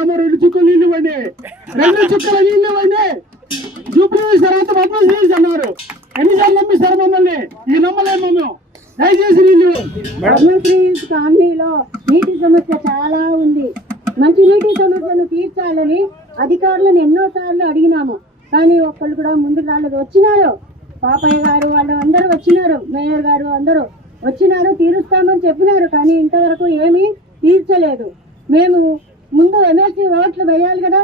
ఇచ్చాము, 2 చుక్కలు నీళ్ళు ఇవ్వండి, 2 చుక్కల నీళ్ళు ఇవ్వండి. జూబ్లీ తర్వాత పద్మశ్రీ అన్నారు. ఎన్నిసార్లు నమ్మిస్తారు మమ్మల్ని? ఈ నమ్మలేదు మేము. దయచేసి నీళ్ళు. పద్మశ్రీ కాలనీలో నీటి సమస్య చాలా ఉంది. మంచి నీటి సమస్యను తీర్చాలని అధికారులను ఎన్నోసార్లు అడిగినాము, కానీ ఒక్కళ్ళు కూడా ముందుకు రాలేదు. వచ్చినారు, పాపయ్య గారు వాళ్ళు అందరూ వచ్చినారు, మేయర్ గారు అందరూ వచ్చినారు, తీరుస్తామని చెప్పినారు, కానీ ఇంతవరకు ఏమీ తీర్చలేదు. మేము ముందు ఎమ్మెల్సీ ఓట్లు వేయాలి కదా,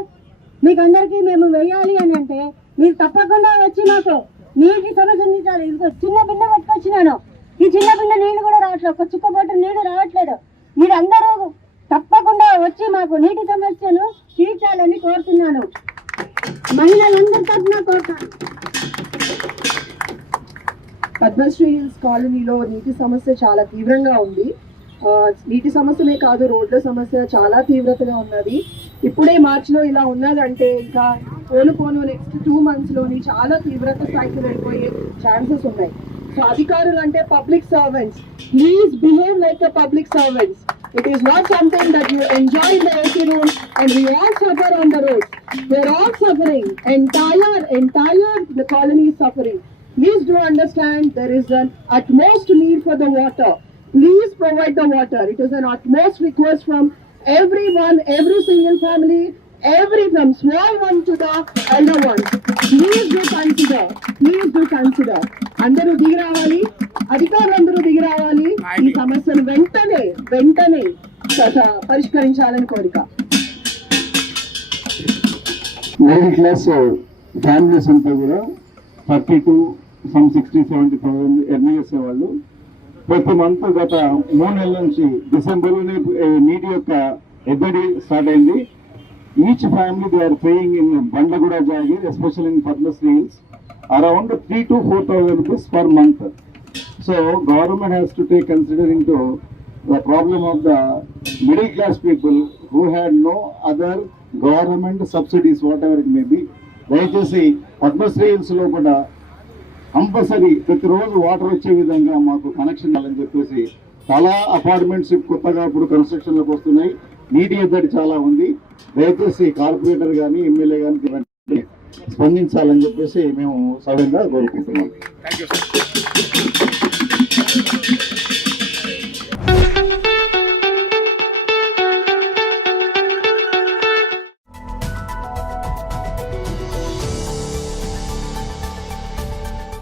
మీకు అందరికీ మేము వేయాలి అని అంటే మీరు తప్పకుండా వచ్చి మాకు నీటి సమస్య తీర్చాలి. ఇదిగో చిన్న బిందె పట్టుకొచ్చినాను, ఈ చిన్న బిందె నీళ్లు కూడా రావట్లేదు, ఒక చుక్క పొట్టు నీళ్లు రావట్లేదు. మీరందరూ తప్పకుండా వచ్చి మాకు నీటి సమస్యను తీర్చాలని కోరుతున్నాను. మహిళలందరి తరఫున కోరుతాను. పద్మశ్రీ హిల్స్ కాలనీలో నీటి సమస్య చాలా తీవ్రంగా ఉంది. నీటి సమస్యనే కాదు, రోడ్ల సమస్య చాలా తీవ్రతగా ఉన్నది. ఇప్పుడే మార్చిలో ఇలా ఉన్నదంటే ఇంకా పోను నెక్స్ట్ 2 monthsలోని చాలా తీవ్రత స్థాయికి వెళ్ళిపోయే ఛాన్సెస్ ఉన్నాయి. సో అధికారులు అంటే public servants, please behave like the public servants. It is not something that you enjoy in the AC room and we all suffer on the road. We are all suffering. Entire the colony is suffering. Please do understand there is an utmost need for the water. Please provide the water. It is an utmost request from everyone, every single family, from small one to the elder one. Please do consider. అందరూ దిగి రావాలి, అధికారులందరూ దిగి రావాలి. ఈ సమస్యను వెంటనే పరిష్కరించాలని కోరిక. మిడిల్ క్లాస్ ఫ్యామిలీస్ అంతా కూడా 32 some 60-70,000 ఎర్న్ చేసేవాళ్ళు ప్రతి మంత్ గత 3 నెలల నుంచి డిసెంబర్లోనే నీటి యొక్క ఎద్దడి స్టార్ట్ అయింది. Each family they are paying in Bandaguda Jagir, especially in Padmashri hills, around 3,000 to 4,000 rupees per month. So government has to take considering to the problem of the middle class people who had no other government subsidies, whatever it may be. దయచేసి Padmashri hills లో కూడా compulsory ప్రతిరోజు water వచ్చే విధంగా మాకు connection ఇవ్వాలని చెప్పేసి చాలా అపార్ట్మెంట్స్ కొత్తగా ఇప్పుడు కన్స్ట్రక్షన్ లోకి వస్తున్నాయి. నీటి ఎద్దడి చాలా ఉంది. దయచేసి కార్పొరేటర్ కానీ ఎమ్మెల్యే కానీ స్పందించాలని చెప్పేసి మేము సవ్యంగా కోరుకుంటున్నాం.